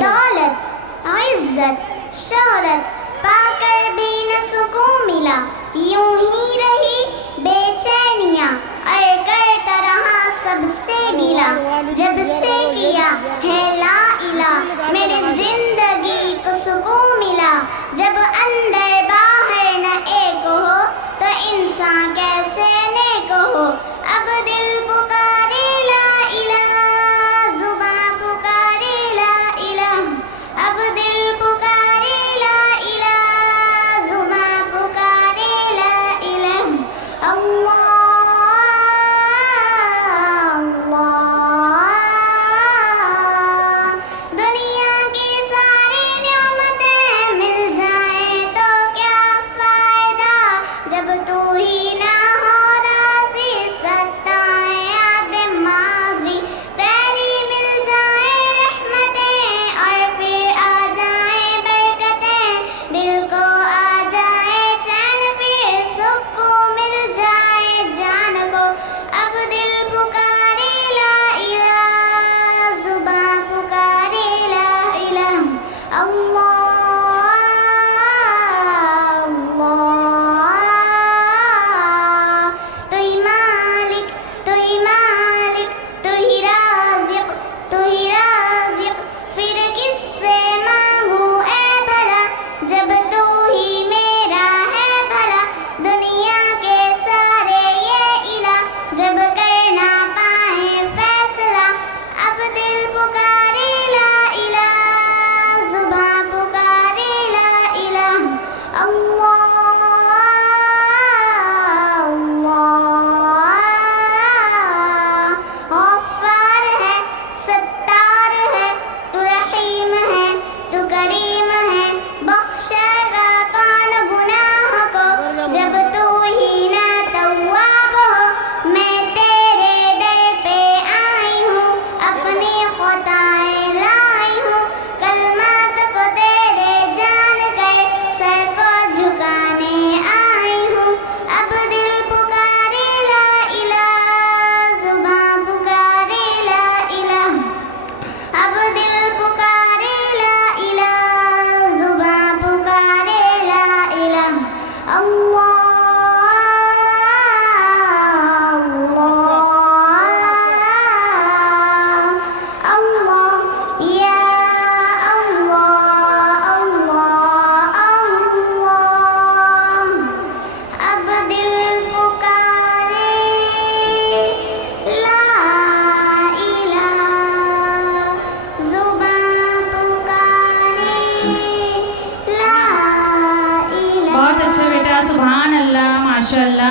दौलत, इज्जत, शोहरत पाकर भी न सुकून मिला, यूं ही रही बेचैनियाँ और करता रहा सबसे गिला। जब से किया है ला इलाह मेरी जिंदगी को सुकून मिला। जब अंदर बाहर न एक हो तो इंसान कैसे नेक हो। अब दिल पुकारे ला इलाह, जुबां पुकारे ला इलाह। अब दिल पुकारे ला इलाह, जुबां पुकारे ला इलाह। अल्लाह अल्लाह। दुनिया की सारी नेमतें मिल जाएं तो क्या फायदा, जब तू ही ना हो राज़ी। सत्ताएं याद माज़ी तेरी मिल जाए रहमतें और फिर आ जाए बरकतें। दिल को आ जाए चैन फिर सुकून मिल जाए जान को। अब दिल पुकारे ला इलाह, जुबां पुकारे ला इलाह। अल्लाह अल्लाह। तू ही मालिक, तू ही मालिक, तू ही राज़िक़, तू ही राज़िक़। फिर किससे मांगूं ऐ भला, जब तू ही मेरा है भला। दुनिया के सारे ये इला जब करना पाए फैसला। अब दिल पुकारे ला इलाह, जुबां पुकारे ला इलाह। अल्लाह अल्लाह। गफ्फार है, सत्तार है, तू रहीम है, तू करीम है। बख्शेगा कौन गुनाह को, जब तू ही ना तव्वाब हो। मैं तेरे दर पे आई हूँ, अपनी खुताएं लाई हूँ। कलमात को तेरे जान कर सर को झुकाने आई हूँ। अब दिल पुकारे ला इलाह, जुबां पुकारे ला इलाह। अब दिल पुकारे ला इलाह, जुबां पुकारे ला इलाह। अल्लाह अल्लाह अल्लाह। या अल्लाह अल्लाह अल्लाह। अब दिल पुकारे ला इलाह, जुबां पुकारे ला इलाह। बहुत अच्छा बेटा, सुभान अल्लाह, माशाअल्लाह।